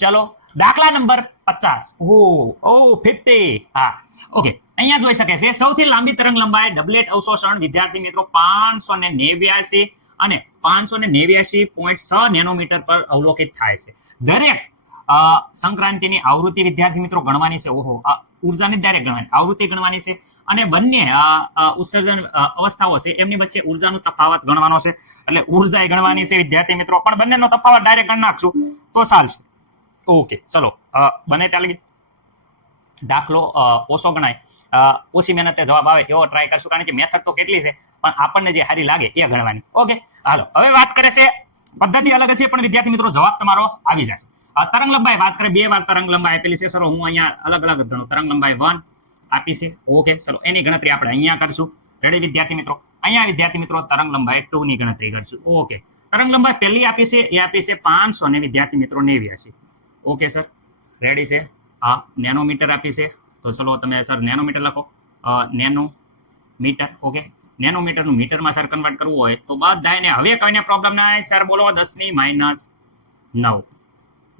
ચલો દાખલા નંબર 50. ઓ 50. હા, ઓકે. અહીંયા જોઈ શકે છે સૌથી લાંબી તરંગ લંબાઈ ડબલેટ અવશોષણ વિદ્યાર્થી મિત્રો 589 અને 589.6 નેનોમીટર પર અવલોકિત થાય છે. દરેક સંક્રાંતિની આવૃત્તિ વિદ્યાર્થી મિત્રો ગણવાની છે. ઓહો, ઉર્જાની ડાયરેક્ટ ગણવાની, આવૃત્તિ ગણવાની છે અને બંને ઉત્સર્જન અવસ્થાઓ છે એમની વચ્ચે ઉર્જાનો તફાવત ગણવાનો છે. એટલે ઉર્જા ગણવાની છે વિદ્યાર્થી મિત્રો, પણ બંનેનો તફાવત ડાયરેક્ટ ગણ નાખશું તો ચાલશે. ઓકે, ચલો બને ત્યાં લગી દાખલો ઓછો ગણાય, ઓછી મહેનતે જવાબ આવે એવો ટ્રાય કરશું, કારણ કે મેથડ તો કેટલી છે પણ આપણને જે સારી લાગે એ ગણવાની. ઓકે, હાલો હવે વાત કરે છે, પદ્ધતિ અલગ હશે પણ વિદ્યાર્થી મિત્રો જવાબ તમારો આવી જશે. તરંગ લંબાઈ વાત કરે, 2 વાર તરંગ લંબાઈ આપેલી છે. સરો હું અહીંયા અલગ અલગ ગણું. તરંગ લંબાઈ 1 આપી છે. ઓકે, ચલો એની ગણતરી આપણે અહીંયા કરશું. રેડી વિદ્યાર્થી મિત્રો? અહીંયા વિદ્યાર્થી મિત્રો તરંગ લંબાઈ 2 ની ગણતરી કરશું. ઓકે, તરંગ લંબાઈ પહેલી આપી છે એ આપી છે 500 ને વિદ્યાર્થી મિત્રો 89. ઓકે સર, રેડી છે? હા, નેનોમીટર આપી છે તો ચલો તમે સર નેનોમીટર લખો. નેનોમીટર. ઓકે, નેનોમીટરનું મીટરમાં સર કન્વર્ટ કરવું હોય તો બધાને હવે કોઈને પ્રોબ્લેમ ના આવે સર બોલો 10⁻⁹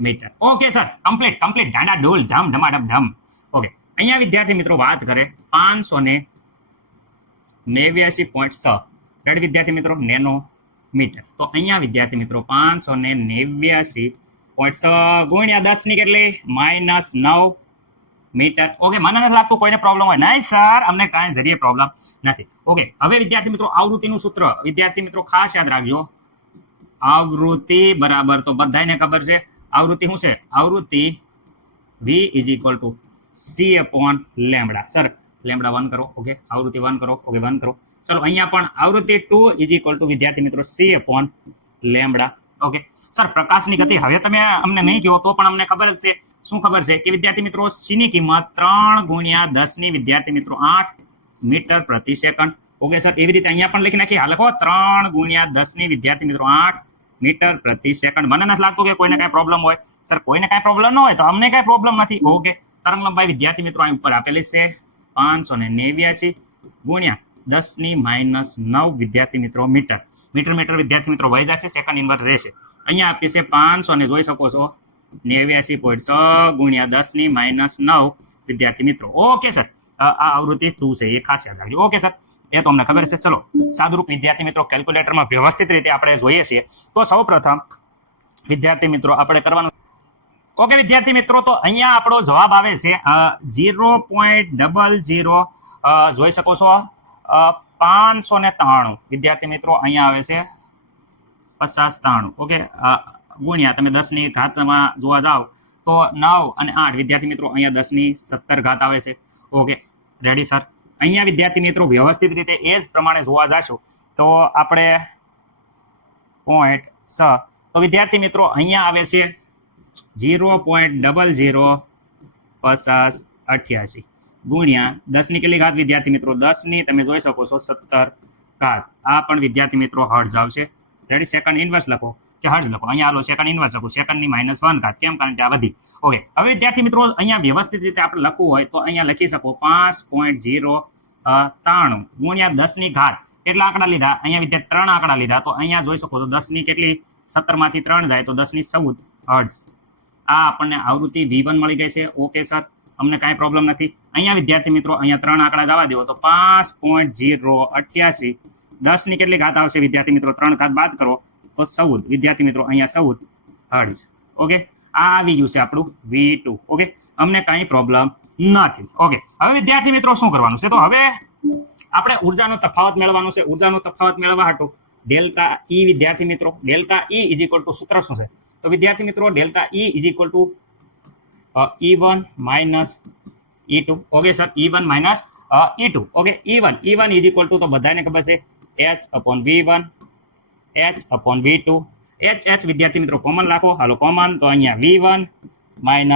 મીટર. ઓકે સર, કમ્પ્લીટ ઢાંડા ઢોલ ધમ ધમાડમ ધમ. ઓકે, અહીંયા વિદ્યાર્થી મિત્રો વાત કરે 589.6. રેડ વિદ્યાર્થી મિત્રો નેનોમીટર. તો અહીંયા વિદ્યાર્થી મિત્રો 589.6 ગુણ્યા 10 ની કેટલી -9 મીટર. ઓકે, મને નથી લાગતું કોઈને પ્રોબ્લેમ હોય. નહીં સર, અમને કાંઈ જરીએ પ્રોબ્લેમ નથી. ઓકે, હવે વિદ્યાર્થી મિત્રો આવૃત્તિનું સૂત્ર વિદ્યાર્થી મિત્રો ખાસ યાદ રાખજો. આવૃત્તિ બરાબર તો બધાને ખબર છે. આવૃત્તિ શું છે? આવૃત્તિ V = C/λ. સર લેમ્બડા 1 કરો. ઓકે, આવૃત્તિ 1 કરો. ઓકે, 1 કરો. ચલો અહીંયા પણ આવૃત્તિ 2 = વિદ્યાર્થી મિત્રો C/λ. ઓકે સર, પ્રકાશની ગતિ હવે તમે અમને નહીં કહો તો પણ અમને ખબર જ છે. શું ખબર છે કે વિદ્યાર્થી મિત્રો C ની કિંમત 3 × 10 ની વિદ્યાર્થી મિત્રો 8 મીટર પ્રતિ સેકન્ડ. ઓકે સર, એવી રીતે અહીંયા પણ લખી નાખી. હાલ લખો 3 × 10 ની વિદ્યાર્થી મિત્રો 8 મીટર પ્રતિ સેકન્ડ. મને નથી લાગતું કે કોઈને કાંઈ પ્રોબ્લેમ હોય. સર કોઈને કાંઈ પ્રોબ્લેમ ન હોય તો અમને કાંઈ પ્રોબ્લેમ નથી. ઓકે, તરંગ લંબાઈ વિદ્યાર્થી મિત્રો અહીં ઉપર આપેલી છે 589 ગુણ્યા 10⁻⁹ વિદ્યાર્થી મિત્રો મીટર. મીટર વિદ્યાર્થી મિત્રો વહી જશે, સેકન્ડ ઇન્વર્સ રહેશે. અહીંયા આપી છે 500 ને જોઈ શકો છો 89.6 ગુણ્યા 10⁻⁹ વિદ્યાર્થી મિત્રો. ઓકે સર, આ આવૃત્તિ 2 છે એ ખાસ યાદ રાખજો. ઓકે સર, એ તો અમને ખબર છે. ચલો સાદુરૂપ વિદ્યાર્થી મિત્રો કેલ્ક્યુલેટરમાં વ્યવસ્થિત રીતે આપણે જોઈએ છીએ. તો સૌપ્રથમ વિદ્યાર્થી મિત્રો આપણે કરવાનું. ઓકે વિદ્યાર્થી મિત્રો, તો અહીંયા આપણો જવાબ આવે છે 0.00 જોઈ શકો છો 593 વિદ્યાર્થી મિત્રો. અહીંયા આવે છે 5093. ઓકે, ગુણ્યા તમે 10 ની ઘાતમાં જોવા જાવ તો 9 અને 8 વિદ્યાર્થી મિત્રો અહીંયા 10⁻17 આવે છે. Okay, ready sir? અહીંયા વિદ્યાર્થી મિત્રો વ્યવસ્થિત રીતે એ જ પ્રમાણે જોવા જશો તો આપણે 0.6 તો વિદ્યાર્થી મિત્રો અહીંયા આવે છે 0.005088 ગુણ્યા 10 ની કેટલી ઘાત વિદ્યાર્થી મિત્રો? 10 ની તમે જોઈ શકો છો 17 ઘાત. આ પણ વિદ્યાર્થી મિત્રો હર્ટ્ઝ આવશે. રેડી? સેકન્ડ ઇન્વર્સ લખો કે હર્ટ્ઝ લખો? અહીંયા હાલો સેકન્ડ ઇન્વર્સ લખો. સેકન્ડની -1 ઘાત. કેમ? કારણ કે આ વધી. ઓકે, હવે વિદ્યાર્થી મિત્રો અહીંયા વ્યવસ્થિત રીતે આપણે લખવું હોય તો અહીંયા લખી શકો 5.093 ગુણ્યા 10 ની ઘાત. કેટલા આંકડા લીધા? અહીંયા વિદ્યાર્થી 3 આંકડા લીધા. તો અહીંયા જોઈ શકો છો 10 ની કેટલી? 17 માંથી 3 જાય તો 10⁻14 હર્ટ્ઝ. આ આપણને આવૃત્તિ V1 મળી ગઈ છે. ઓકે સર, અમને કાંઈ પ્રોબ્લેમ નથી. અહીંયા વિદ્યાર્થી મિત્રો અહીંયા 3 આંકડા જવા દેવો તો 5.088 10 ની કેટલી ઘાત આવશે વિદ્યાર્થી મિત્રો? 3 ઘાત બાદ કરો તો 14 વિદ્યાર્થી મિત્રો અહીંયા 14 હર્ટ્ઝ. ઓકે, આ આવી ગયું છે આપણું V2. ઓકે, અમને કાંઈ પ્રોબ્લેમ નથી. ઓકે, હવે વિદ્યાર્થી મિત્રો શું કરવાનું છે? તો હવે આપણે ઉર્જાનો તફાવત મેળવવાનો છે. ઉર્જાનો તફાવત મેળવવા હાટુ ડેલ્ટા E વિદ્યાર્થી મિત્રો, ડેલ્ટા E = સૂત્ર શું છે? તો વિદ્યાર્થી મિત્રો delta E = E1 - E2. Okay sir, E1 - E2. Okay, E1 = તો બધાને ખબર છે H/V1 H/V2. H વિદ્યાર્થી મિત્રો કોમન રાખો. હાલો કોમન, તો અહીંયા V1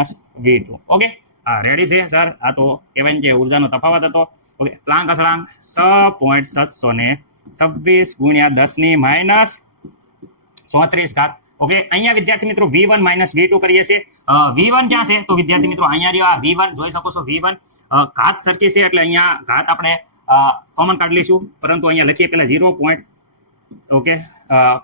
- V2. ઓકે, હા રેડી છે સર? આ તો કહેવાય કે ઉર્જાનો તફાવત હતો. ઓકે, પ્લાન્ક અચળાંક 6.726 ગુણ્યા 10⁻34 ઘાત. ઓકે, અહીંયા વિદ્યાર્થી મિત્રો V1 - V2 કરીએ છીએ. V1 ક્યાં છે? તો વિદ્યાર્થી મિત્રો અહીંયા રહ્યો આ V1 જોઈ શકો છો. V1 ઘાત સરખી છે એટલે અહીંયા ઘાત આપણે કોમન કાઢી લઈશું, પરંતુ અહીંયા લખીએ પહેલા 0. ઓકે,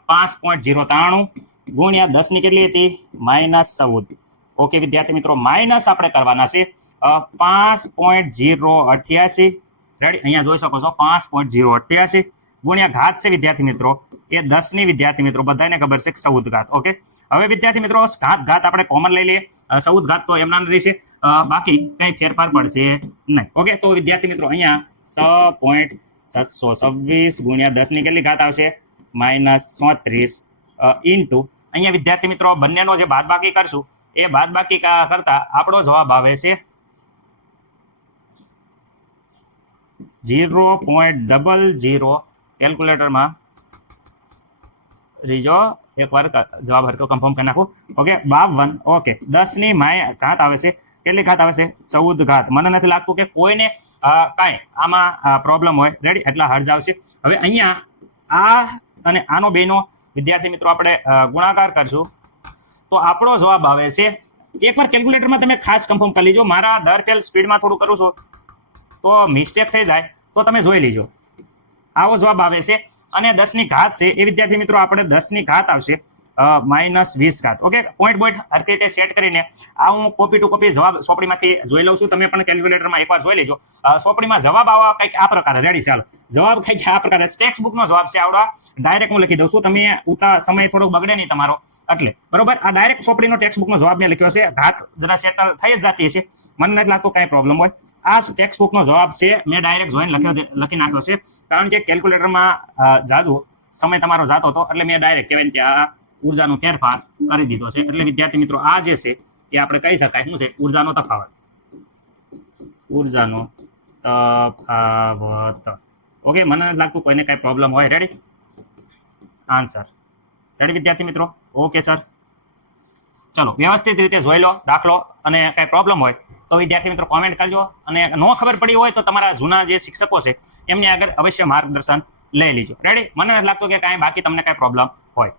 5.093 ગુણ્યા 10 ની કેટલી હતી -14. ઓકે વિદ્યાર્થી મિત્રો, માઇનસ આપણે કરવાના છે 5.088. રેડી, અહીંયા જોઈ શકો છો 5.088 ગુણ્યા ઘાત છે વિદ્યાર્થી મિત્રો એ 10 ની વિદ્યાર્થી મિત્રો બધાને ખબર છે 14 ઘાત. ઓકે, હવે વિદ્યાર્થી મિત્રો ઘાત આપણે કોમન લઈ લઈએ. 14 ઘાત તો એમના રહેશે, બાકી કઈ ફેરફાર પડશે નહીં. ઓકે, તો વિદ્યાર્થી મિત્રો અહીંયા 6.726 ગુણ્યા 10 ની કેટલી ઘાત આવશે -34 ઇન્ટુ અહીંયા વિદ્યાર્થી મિત્રો બંનેનો જે બાદબાકી કરશું એ બાદબાકી કરતા આપણો જવાબ આવે છે 0.00. કેલ્ક્યુલેટરમાં રીજો એકવાર જવાબ હરકો કન્ફર્મ કરી નાખું. ઓકે 52. ઓકે 10 ની ઘાત આવે છે કેટલી ઘાત આવે છે 14 ઘાત. મને નથી લાગતું કે કોઈને કાંઈ આમાં પ્રોબ્લેમ હોય. રેડી, એટલા હર્જ આવશે. હવે અહીંયા આ અને આનો બેનો વિદ્યાર્થી મિત્રો આપણે ગુણાકાર કરશું તો આપણો જવાબ આવે છે, એકવાર કેલ્ક્યુલેટરમાં તમે ખાસ કન્ફર્મ કરી લેજો. મારા દર ફેલ સ્પીડમાં થોડું કરું છું તો મિસ્ટેક થઈ જાય તો તમે જોઈ લેજો. આવો જવાબ આવે છે. અને 10 ની ઘાત છે એ વિદ્યાર્થી મિત્રો આપણે 10 ની ઘાત આવશે -20 ઘાત. ઓકે, પોઈન્ટ હરખી રીતે સેટ કરીને આ હું કોપી ટુ કોપી જવાબ સોપડીમાંથી જોઈ લઉં છું. તમે પણ કેલ્ક્યુલેટરમાં એકવાર જોઈ લેજો. સોપડીમાં જવાબ આવા કંઈક આ પ્રકારે. રેડી, ચાલો જવાબ કંઈક આ પ્રકારે ટેક્સ્ટ બુકનો જવાબ છે આવડા. ડાયરેક્ટ હું લખી દઉં છું, તમે ઉતા સમય થોડોક બગડે નહીં તમારો એટલે. બરોબર, આ ડાયરેક્ટ સોપડીનો ટેક્સ્ટ બુકનો જવાબ મેં લખ્યો છે. ઘાત જરા સેટલ થઈ જ જતી હશે, મને નથી લાગતું કાંઈ પ્રોબ્લેમ હોય. આ ટેક્સ્ટ બુકનો જવાબ છે, મેં ડાયરેક્ટ જોઈને લખી નાખ્યો છે. કારણ કે કેલ્ક્યુલેટરમાં જાજુ સમય તમારો જાતો હતો એટલે મેં ડાયરેક્ટ કહેવાય કે આ ઉર્જાનો ફેરફાર કરી દીધો છે. એટલે વિદ્યાર્થી મિત્રો આ જે છે એ આપણે કહી શકાય શું છે, ઉર્જાનો તફાવત. ઉર્જાનો તફાવત. ઓકે, મને નથી લાગતું કોઈને કાંઈ પ્રોબ્લેમ હોય. રેડી, આન્સર રેડી વિદ્યાર્થી મિત્રો. ઓકે સર, ચલો વ્યવસ્થિત રીતે જોઈ લો દાખલો, અને કાંઈ પ્રોબ્લેમ હોય તો વિદ્યાર્થી મિત્રો કોમેન્ટ કરજો. અને ન ખબર પડી હોય તો તમારા જૂના જે શિક્ષકો છે એમની આગળ અવશ્ય માર્ગદર્શન લઈ લેજો. રેડી, મને નથી લાગતું કે કાંઈ બાકી તમને કાંઈ પ્રોબ્લેમ હોય.